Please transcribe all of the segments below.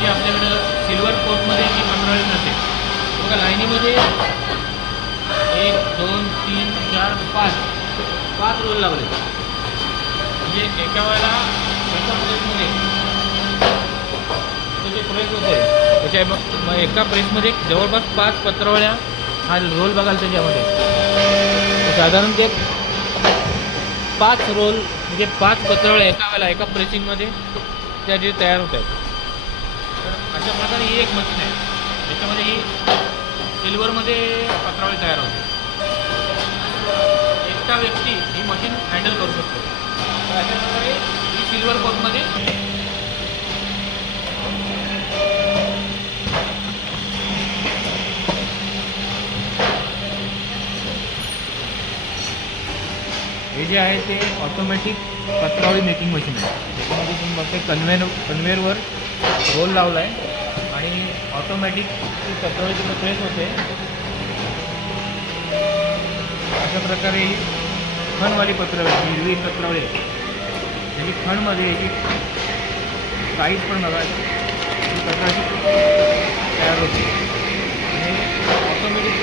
जी आपल्याकडं सिल्वर कोटमध्ये जी पत्रावळी मिळते बघा, लाईनीमध्ये 1 2 3 4 5 रोल लावले. म्हणजे एका वेळेला एका प्रेसमध्ये जे प्रेस होते त्याच्या मग एका प्रेसमध्ये जवळपास 5 पत्रावळ्या हा रोल बघाल त्याच्यामध्ये. साधारण ते 5 रोल म्हणजे 5 पत्रावळ्या एका वेळेला एका प्रेसिंगमध्ये त्या जे तयार होत आहेत. तर अशा प्रकारे ही एक मशीन आहे ज्याच्यामध्ये ही सिल्वरमध्ये पत्रावळी तयार होते. एकटा व्यक्ती ही मशीन हँडल करू शकतो. तर अशा प्रकारे ही सिल्वर कोटमध्ये हे जे आहे ते ऑटोमॅटिक पत्रावळी मेकिंग मशीन आहे. त्याच्यामध्ये तुम्ही बघते कन्व्हेअरवर रोल लावला आहे आणि ऑटोमॅटिक ती पत्रावळी तिथं प्रेस होते. अशा प्रकारे ही खणवाली पत्रावळी, हिरवी पत्रावळी त्याची खणमध्ये याची साईज पण बघा, ती पत्रावळी तयार होते आणि ऑटोमॅटिक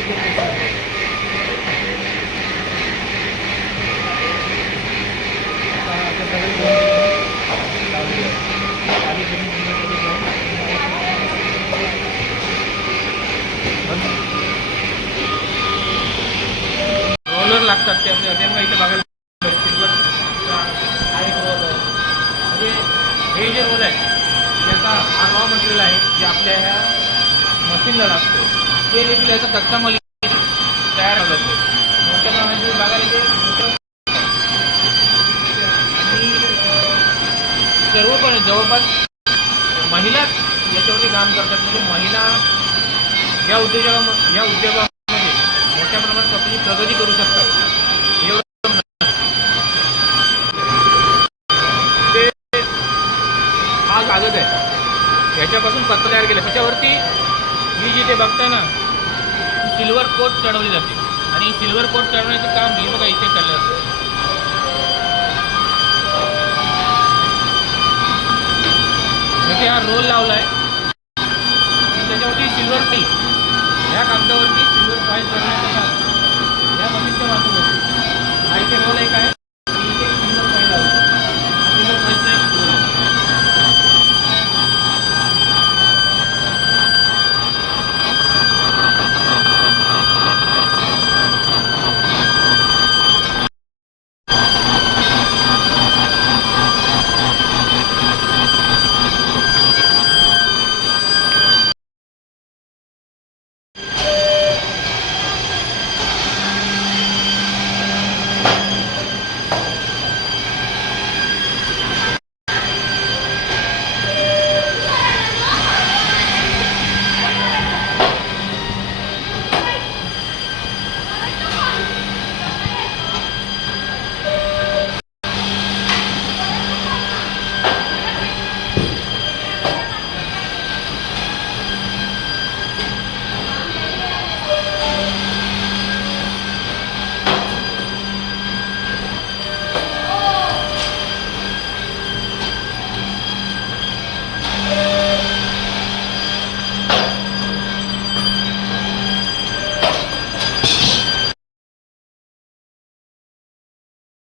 रोलर लागतात ते आपल्या त्यामुळे इथे बघायला हा एक रोल आहे. म्हणजे हे जे रोल आहे त्याचा हा रॉ मटेरियल आहे जे आपल्या ह्या मशीनला लागतो. ते देखील याचा कच्चा माल तयार होतो. मोठ्या प्रमाणात बघायला ते सर्व पण जवळपास महिला याच्यावरती काम करतात. म्हणजे महिला या उद्योगामध्ये मोठ्या प्रमाणात स्वतःची प्रगती करू शकतात. ते हा कागद आहे याच्यापासून पत्र तयार केलं. त्याच्यावरती ही जिथे बघताय ना सिल्वर कोट चढवली जाते आणि सिल्वर कोट चढवण्याचं काम हे बघा इथे चाललं असतं. हा रोल लावला